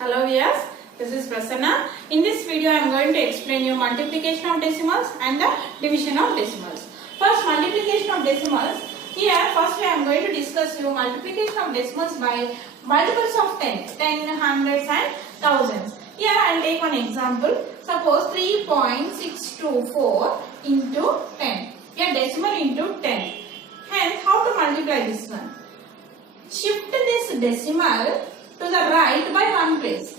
Hello viewers, this is Prasanna. In this video I am going to explain you multiplication of decimals and the division of decimals. First, multiplication of decimals. Here first I am going to discuss you multiplication of decimals by multiples of 10, hundreds and thousands. Here I will take one example. Suppose 3.624 into 10. Here decimal into 10. Hence how to multiply this one? Shift this decimal to the right by one place.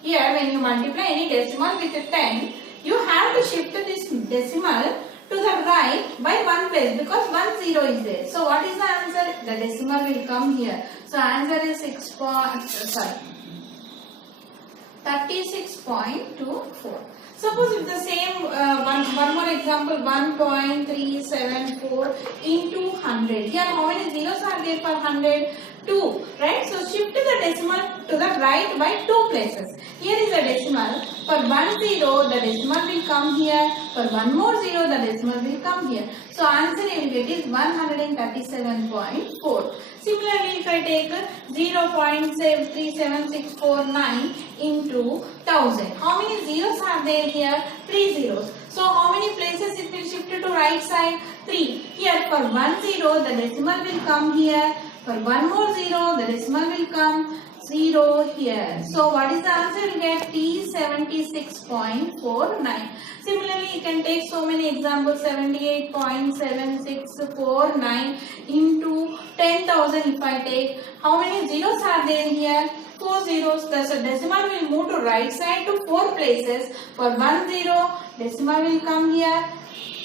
Here when you multiply any decimal with 10, you have to shift this decimal to the right by one place because 10 is there. So what is the answer? The decimal will come here. So answer is 36.24. Suppose if the same one more example 1.374 into 100. Here how many zeros are there for 100? 2, right? So shift the decimal to the right by 2 places. Here is a decimal. For 1 0 the decimal will come here. For one more 0 the decimal will come here. So answer you will get is 137.4. Similarly, if I take 0.37649 into 1000. How many zeros are there here? 3 zeros. So how many places it will shift to right side? 3. Here for 1 0 the decimal will come here. For one more 0 the decimal will come 0 here. So what is the answer? You get T76.49. Similarly, you can take so many examples. 78.7649 into 10,000 if I take. How many zeros are there here? 4 zeros. Thus a decimal will move to right side to 4 places. For 1 0 decimal will come here,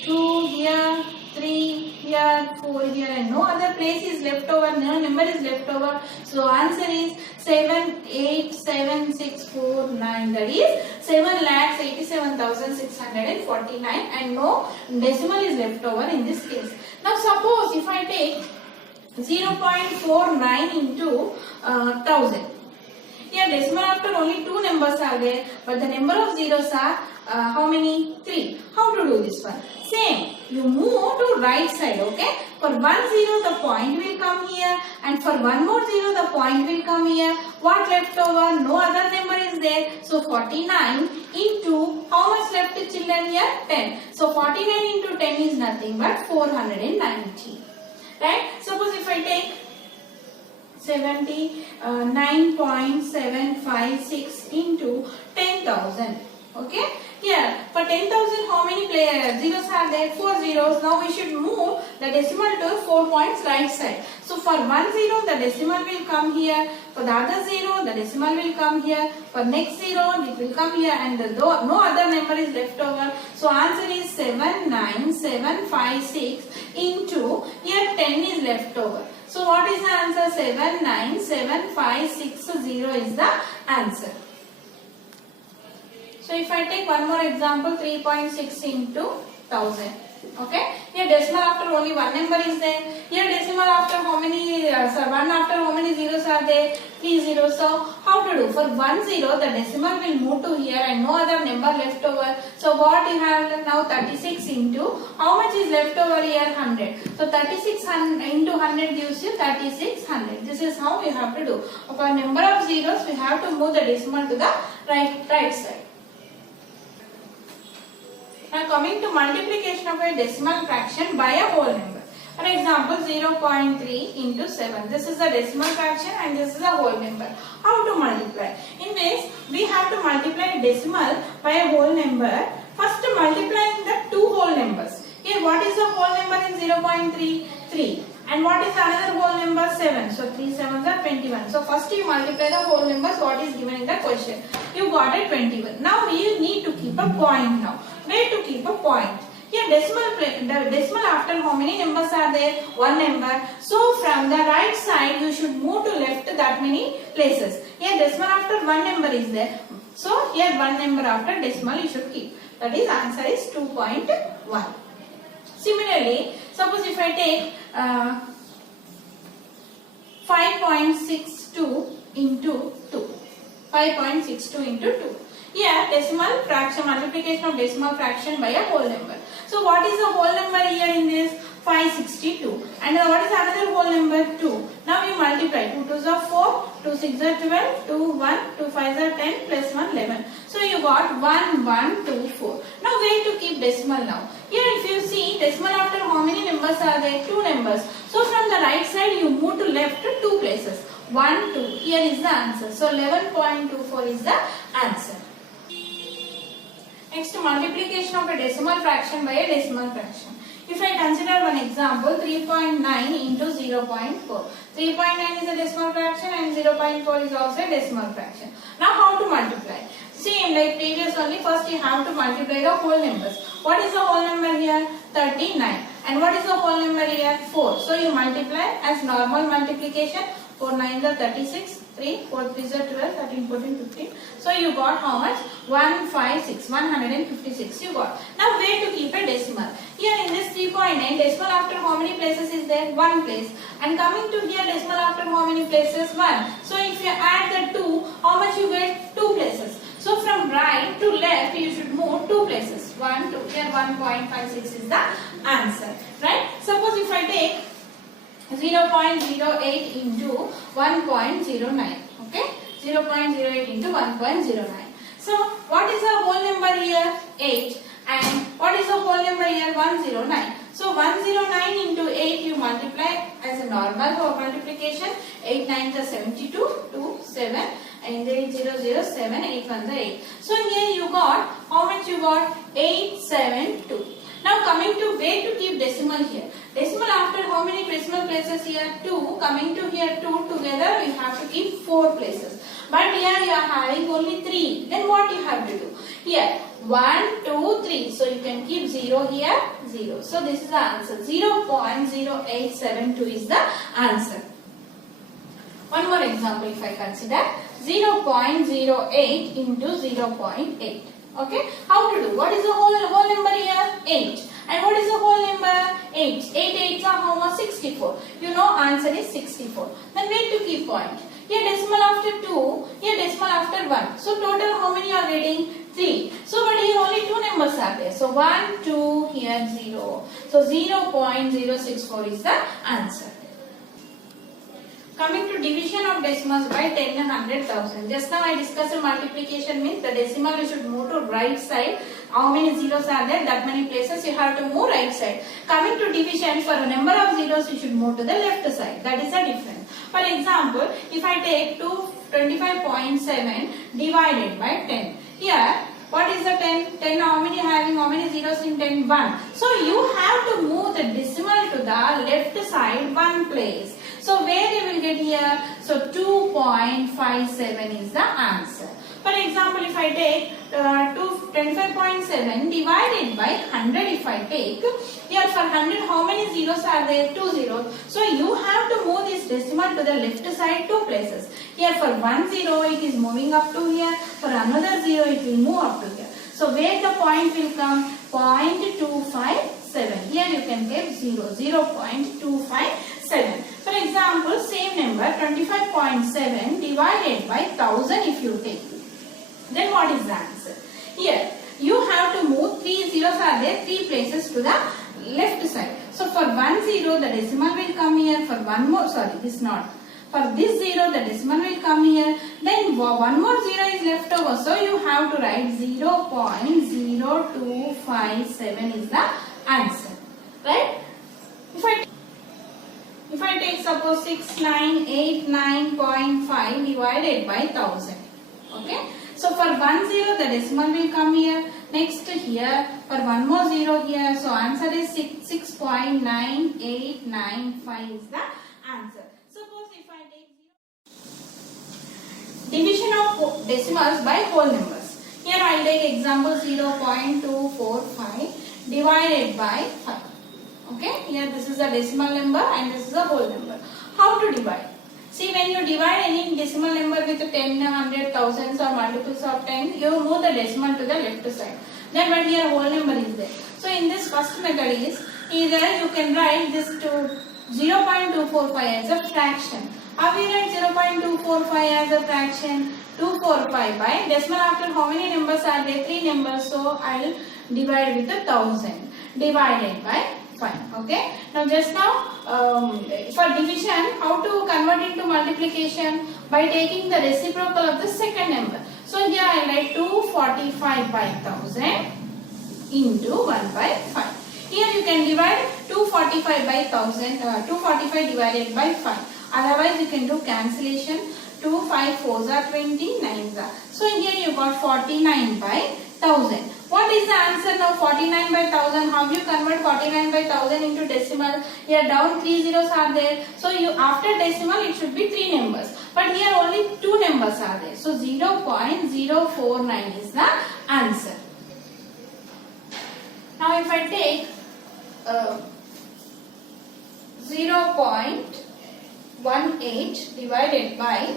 2 here, 3 here, 4 here, and no other place is left over, no number is left over. So answer is 787,649, that is 7,87,649, and no decimal is left over in this case. Now suppose if I take 0.49 into 1000. Here decimal after only 2 numbers are there, but the number of zeros are how many? 3. How to do this one? Same. You move to right side, okay? For 1 0 the point will come here, and for one more 0 the point will come here. What left over? No other number is there. So 49 into how much left children here? 10. So 49 into 10 is nothing but 490. Right? Suppose if I take 79.756 into 10,000. Okay? Here for 10,000 how many zeros are there? 4 zeros. Now we should move the decimal to 4 points right side. So for 1 0 the decimal will come here. For the other 0 the decimal will come here. For next 0 it will come here, and no other number is left over. So answer is 79756 into here 10 is left over. So what is the answer? 797,560 is the answer. So if I take one more example, 3.6 into 1000. Okay. Here decimal after only one number is there. Here decimal after how many? One after how many zeros are there? 3 zeros. So how to do? For 1 0 the decimal will move to here and no other number left over. So what you have now? 36 into how much is left over here? 100. So 36 into 100 gives you 3600. This is how we have to do. For number of zeros we have to move the decimal to the right side. Now coming to multiplication of a decimal fraction by a whole number. For example, 0.3 into 7. This is the decimal fraction and this is a whole number. How to multiply? In this, we have to multiply a decimal by a whole number. First multiplying the two whole numbers. Here what is the whole number in 0.3? 3. And what is another whole number? 7. So 3 7s are 21. So first you multiply the whole numbers what is given in the question. You got it 21. Now you need to keep a point now. Where to keep a point? Here decimal after how many numbers are there? One number. So from the right side you should move to left that many places. Here decimal after one number is there. So here one number after decimal you should keep. That is answer is 2.1. Similarly, suppose if I take 5.62 into 2. 5.62 into 2. Here decimal fraction, multiplication of decimal fraction by a whole number. So what is the whole number here in this? 5 62. And what is another whole number? 2. Now we multiply. 2 2s are 4, 2 6s are 12, 2 1, 2 5s are 10, plus 1 11. So you got 1 1 2 4. Now where to keep decimal now? Here if you see decimal after how many numbers are there? 2 numbers. So from the right side you move to left 2 places. 1 2. Here is the answer. So 11.24 is the answer. Next, multiplication of a decimal fraction by a decimal fraction. If I consider one example, 3.9 into 0.4. 3.9 is a decimal fraction and 0.4 is also a decimal fraction. Now how to multiply? Same like previous only, first you have to multiply the whole numbers. What is the whole number here? 39. And what is the whole number here? 4. So you multiply as normal multiplication. 4 9s are 36, 3, 4 3s are 12, 13, 14, 15. So you got how much? 156, 156 you got. Now where to keep a decimal? Here in this 3.9, decimal after how many places is there? 1 place. And coming to here, decimal after how many places? 1. So if you add the 2, how much you get? 2 places. So from right to left, you should move 2 places. 1, 2. Here 1.56 is the answer. Right? Suppose if I take 0.08 into 1.09. Okay? 0.08 into 1.09. So what is the whole number here? 8. And what is the whole number here? 109. So 109 into 8 you multiply as a normal multiplication. 8 9s are 72, 2, 7. And 8 0 0 7, 8 1s are 8. So here you got, how much you got? 872. Now coming to where to keep decimal here. Decimal after how many decimal places here? 2. Coming to here 2 together we have to keep 4 places. But here you are having only 3. Then what you have to do? Here 1, 2, 3. So you can keep 0 here, 0. So this is the answer. 0.0872 is the answer. One more example if I consider 0.08 into 0.8. Okay, how to do? What is the whole number here? 8. And what is the whole number? 8. 8 8s are how much? 64. You know answer is 64. Then where to keep point? Here decimal after 2, here decimal after 1. So total how many are getting? 3. So but here only 2 numbers are there. So 1, 2, here 0. So 0.064 is the answer. Coming to division of decimals by 10 and 100,000. Just now I discussed multiplication means the decimal you should move to right side. How many zeros are there? That many places you have to move right side. Coming to division, for a number of zeros you should move to the left side. That is the difference. For example, if I take 25.7 divided by 10. Here, what is the 10? 10 how many zeros in 10? 1. So you have to move the decimal to the left side 1 place. So where you will get here? So 2.57 is the answer. For example, if I take 25.7 divided by 100, if I take, here for 100 how many zeros are there? 2 zeros. So you have to move this decimal to the left side 2 places. Here for 1 zero it is moving up to here. For another 0 it will move up to here. So where the point will come? 0.257. Here you can get 0.257. For example, same number 25.7 divided by 1000 if you take. Then what is the answer? Here you have to move 3 zeros are there 3 places to the left side. So for 1 0 the decimal will come here. For one more, sorry, this not. For this 0 the decimal will come here. Then one more 0 is left over. So you have to write 0.0257 is the answer. Right? If I take suppose 6989.5 divided by 1000. Okay. So for 1 0 the decimal will come here. Next here for one more 0 here. So answer is 6.9895 is the answer. Suppose if I take division of decimals by whole numbers. Here I will take example 0.245 divided by 5. Okay, here this is a decimal number and this is a whole number. How to divide? See, when you divide any decimal number with 10, 100, thousands or multiples of 10, you move the decimal to the left side. Then but here whole number is there. So in this first method is, either you can write this to 0.245 as a fraction. How we write 0.245 as a fraction? 245 by decimal after how many numbers are there? 3 numbers. So I will divide with 1000 divided by Fine. Okay. Now just now for division, how to convert into multiplication? By taking the reciprocal of the second number. So here I write 245 by 1000 into 1 by 5. Here you can divide 245 by 1000, 245 divided by 5. Otherwise you can do cancellation. 2 5 4s are 20, 9s are. So here you got 49 by 1000. What is the answer now? 49 by 1000. How you convert 49 by 1000 into decimal? Here down 3 zeros are there. So you after decimal it should be 3 numbers. But here only 2 numbers are there. So 0.049 is the answer. Now if I take 0.18 divided by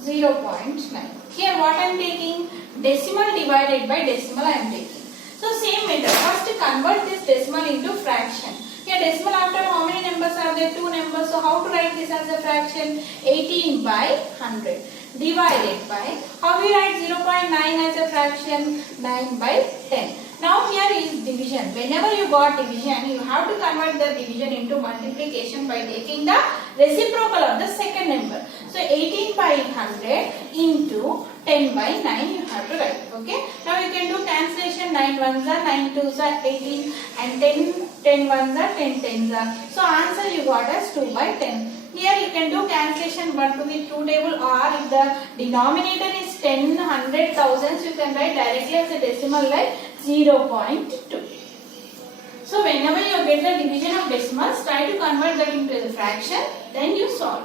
0.9. Here what I am taking? Decimal divided by decimal I am taking. So same method. First convert this decimal into fraction. Here decimal after how many numbers are there? 2 numbers. So how to write this as a fraction? 18 by 100 divided by, how we write 0.9 as a fraction? 9 by 10. Now here is division. Whenever you got division, you have to convert the division into multiplication by taking the reciprocal of the second number. So 18 by 100 into 10 by 9 you have to write. Okay. Now you can do cancellation. 9 ones are 9 twos are 18 and 10 ones are 10 tens are. So answer you got as 2 by 10. Here you can do cancellation 1 to the 2 table, or if the denominator is 10, 100, thousands, you can write directly as a decimal like 0.2. So whenever you get the division of decimals, try to convert that into the fraction, then you solve.